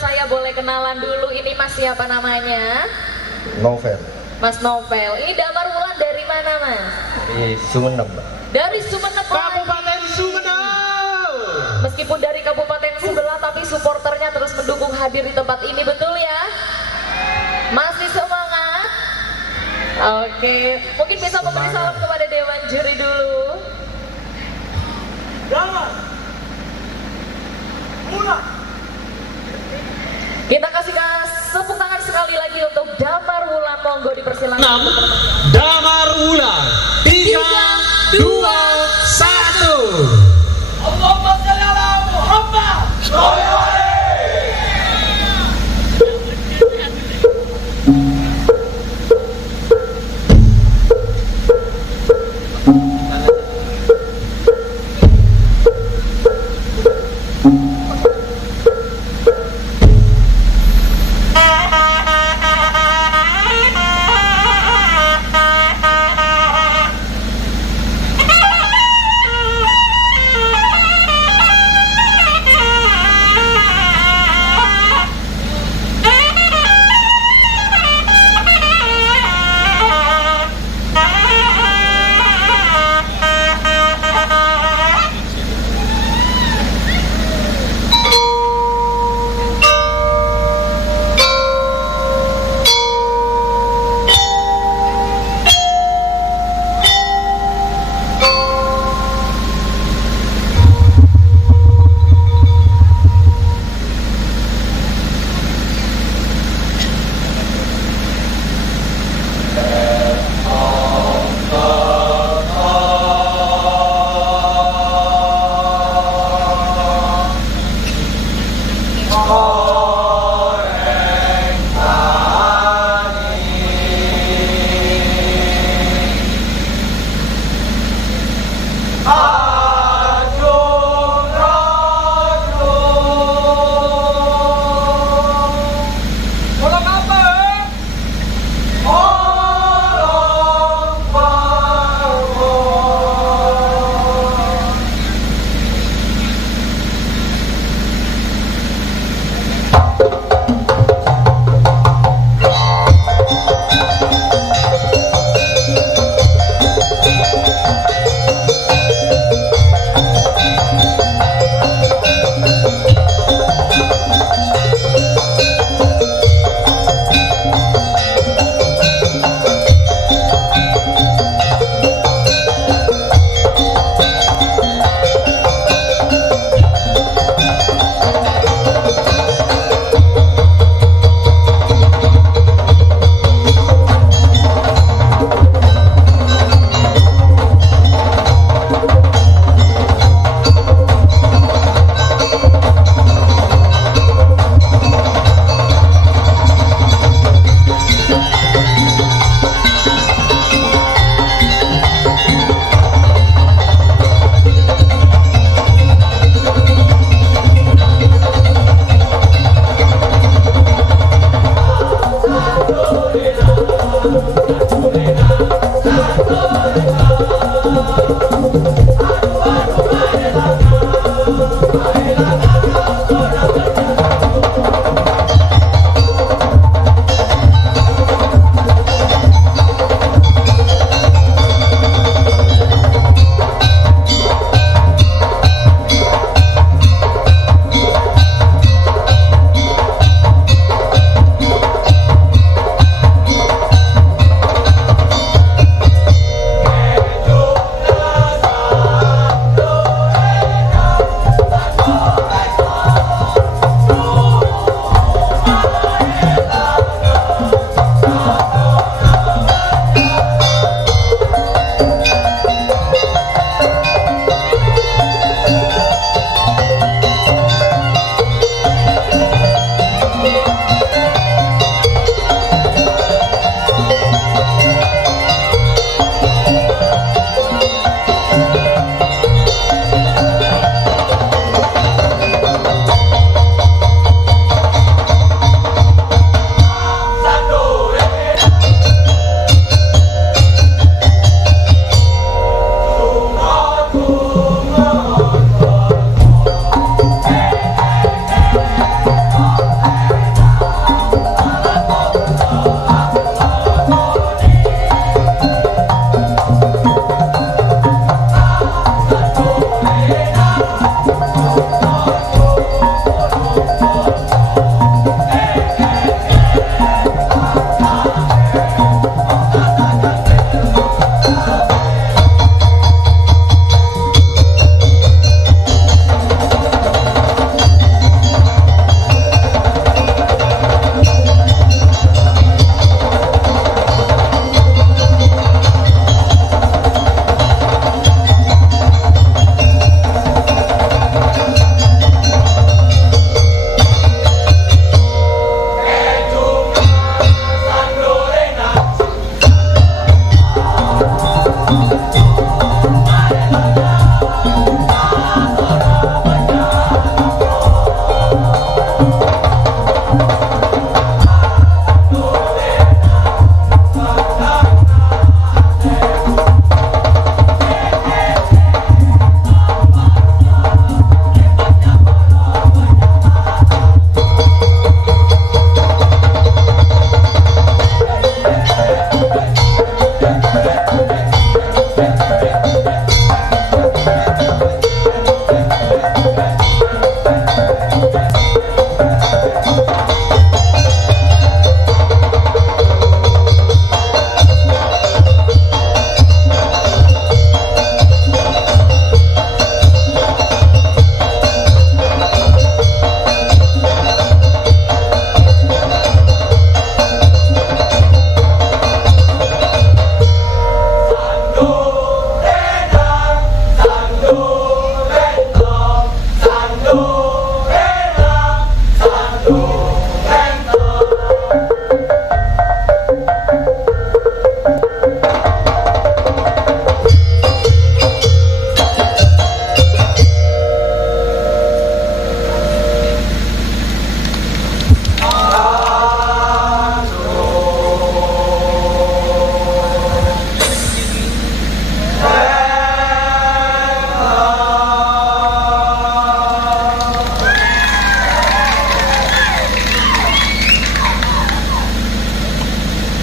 saya boleh kenalan dulu, ini Mas siapa namanya? Novel. Mas Novel. Ini Damar Wulan dari mana, Mas? Di Sumeneb. Dari Sumeneb. Kabupaten Sumedang. Meskipun dari kabupaten sebelah, tapi supporternya terus mendukung hadir di tempat ini, betul ya? Masih semangat? Oke, mungkin bisa memberi salam kepada Dewan Juri dulu. Damar Wulan. Kita kasih tepuk tangan sekali lagi untuk Damar Wulan. Monggo dipersilakan. 6 Damar Wulan. 3, 2, 1. Allahumma shalli ala Muhammad.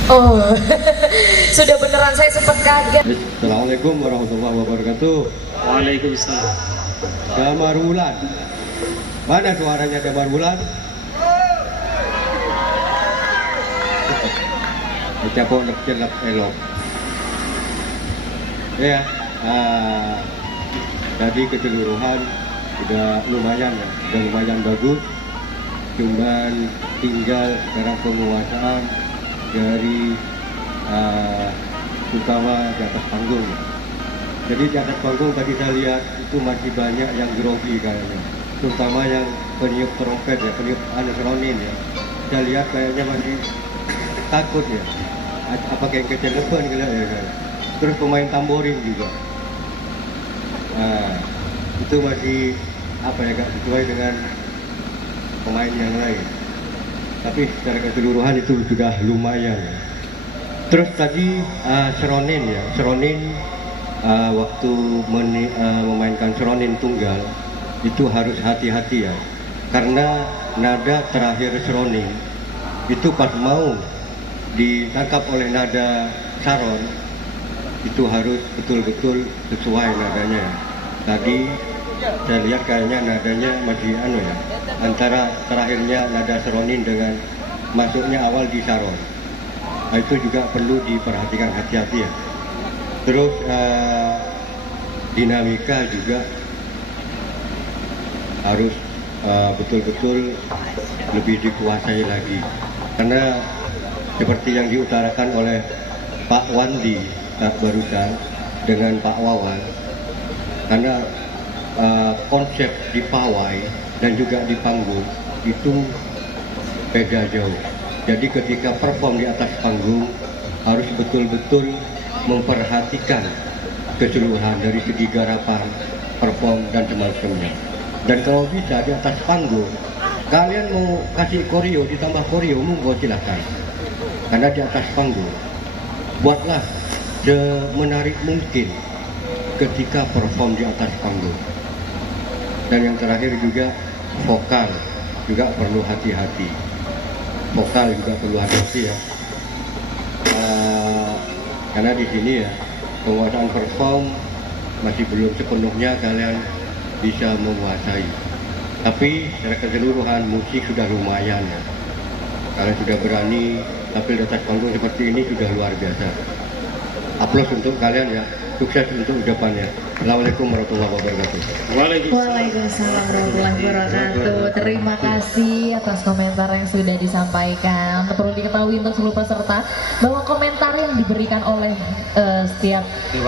Oh, sudah beneran saya sempat kaget. Assalamualaikum warahmatullahi wabarakatuh. Waalaikumsalam. Damar Wulan. Mana suaranya Damar Wulan? Ucapok nek elok. Ya, jadi keseluruhan sudah lumayan ya, sudah lumayan bagus. Cuman tinggal sekarang penguasaan dari utama di atas panggung. Jadi di atas panggung tadi saya lihat itu masih banyak yang grogi kayaknya, terutama yang peniup trompet ya, peniup seronin ya. Saya lihat kayaknya masih takut ya, apa kayak kecelepan gitu ya. Terus pemain tamborin juga, itu masih apa ya, gak sesuai dengan pemain yang lain. Tapi secara keseluruhan itu sudah lumayan. Terus tadi seronin ya, seronin waktu memainkan seronin tunggal itu harus hati-hati ya, karena nada terakhir seronin itu pas mau ditangkap oleh nada saron itu harus betul-betul sesuai nadanya. Tadi saya lihat kayaknya nadanya masih ya, antara terakhirnya nada seronin dengan masuknya awal di saron. Nah, itu juga perlu diperhatikan hati-hati ya. Terus dinamika juga harus betul-betul lebih dikuasai lagi, karena seperti yang diutarakan oleh Pak Wandi barusan dengan Pak Wawan, karena konsep di pawai dan juga di panggung itu beda jauh. Jadi ketika perform di atas panggung harus betul-betul memperhatikan keseluruhan dari segi garapan, perform dan semacamnya. Dan kalau bisa di atas panggung kalian mau kasih koreo ditambah koreo, monggo silahkan. Karena di atas panggung buatlah semenarik mungkin ketika perform di atas panggung. Dan yang terakhir juga vokal juga perlu hati-hati. Vokal juga perlu hati-hati ya. Karena di sini ya penguasaan perform masih belum sepenuhnya kalian bisa menguasai. Tapi secara keseluruhan musik sudah lumayan ya. Kalian sudah berani tampil di atas panggung seperti ini sudah luar biasa. Aplaus untuk kalian ya. Sukses untuk depannya. Assalamualaikum warahmatullahi wabarakatuh. Waalaikumsalam warahmatullahi wabarakatuh. Terima kasih atas komentar yang sudah disampaikan. Perlu diketahui untuk seluruh peserta bahwa komentar yang diberikan oleh setiap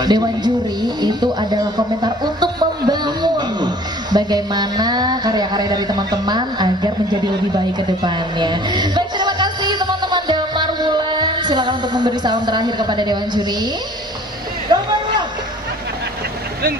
dewan juri itu adalah komentar untuk membangun bagaimana karya-karya dari teman-teman agar menjadi lebih baik ke depannya. Baik, terima kasih teman-teman Damar Wulan. Silakan untuk memberi salam terakhir kepada dewan juri. Ring,